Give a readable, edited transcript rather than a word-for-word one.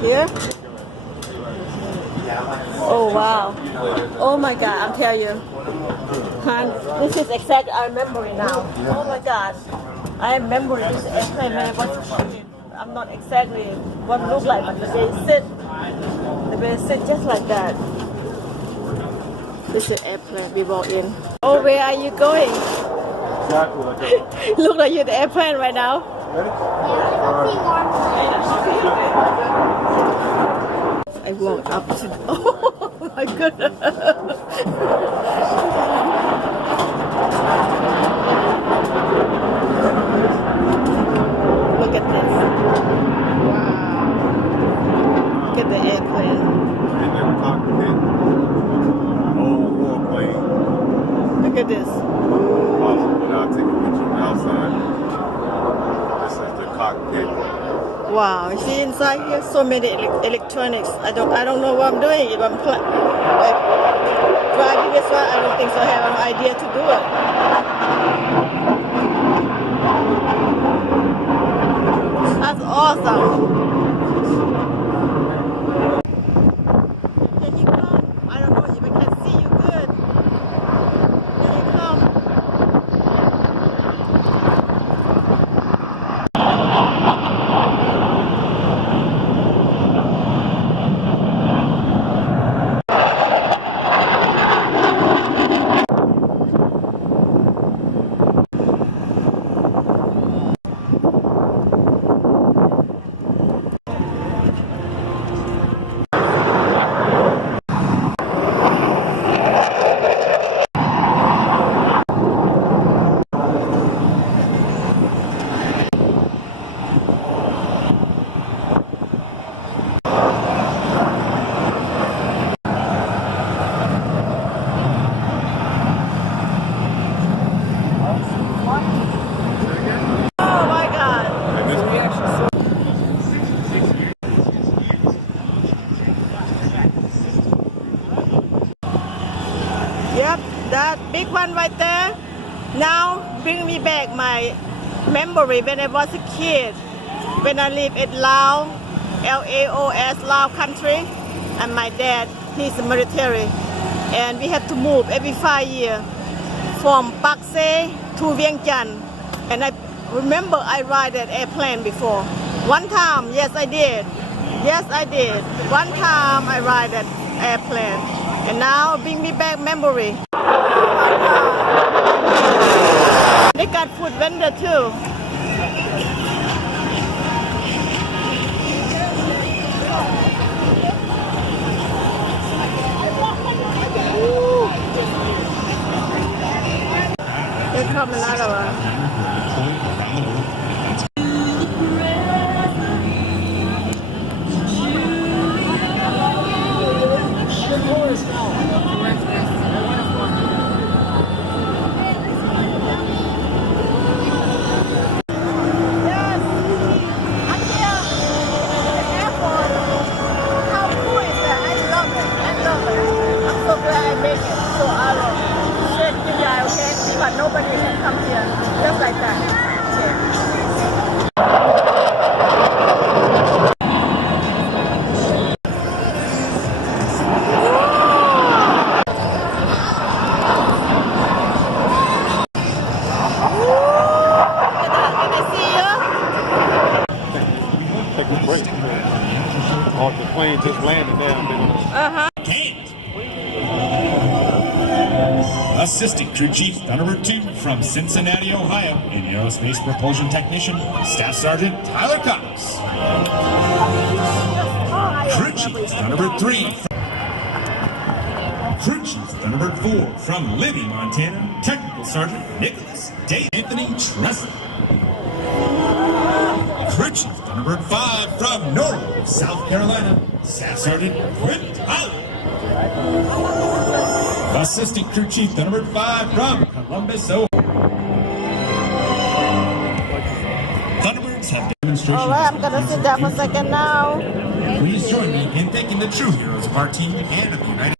Here? Oh wow. Oh my god, I'm telling you. Hon, this is exactly I remember it now. Oh my god. I remember this airplane when I was a kid. I'm not exactly what it looked like, but the way it sit just like that. This is airplane we walk in. Oh, where are you going? Look like you're the airplane right now. I walked up to. Oh my goodness. Look at this. Wow. Look at the airplane. Look at this. I'll take a picture from outside. This is the cockpit. Wow, you see inside here so many electronics. I don't know what I'm doing. If I'm driving as well, I don't think so. I have an idea to do it. That's awesome. Can you come? I don't know if I can see you good. Can you come? Yep, that big one right there. Now bring me back my memory when I was a kid. When I lived in Laos, Laos, Laos country, and my dad, he's military, and we had to move every 5 years from Pak Se to Vientiane. And I remember I ride that airplane before. One time, yes I did. Yes I did. One time I ride that airplane. And now bring me back memory. Oh my God. They got food vendor too. Here come another one. But nobody can come here, just like that. Can I see you? Take a break. Oh, the plane just landed down there. Assistant Crew Chief Thunderbird 2 from Cincinnati, Ohio, and Aerospace Propulsion Technician, Staff Sergeant Tyler Cox. Crew Chief Thunderbird 3. Crew Chief Thunderbird 4 from Libby, Montana, Technical Sergeant Nicholas Day Anthony Tressler. Crew Chief Thunderbird 5 from Norwalk, South Carolina, Staff Sergeant Quinn Tyler. Assistant Crew Chief Thunderbird 5 from Columbus, Ohio. Thunderbirds have demonstrations. All right, I'm gonna sit down for a second now. Please join me in thanking the true heroes of our team and of the United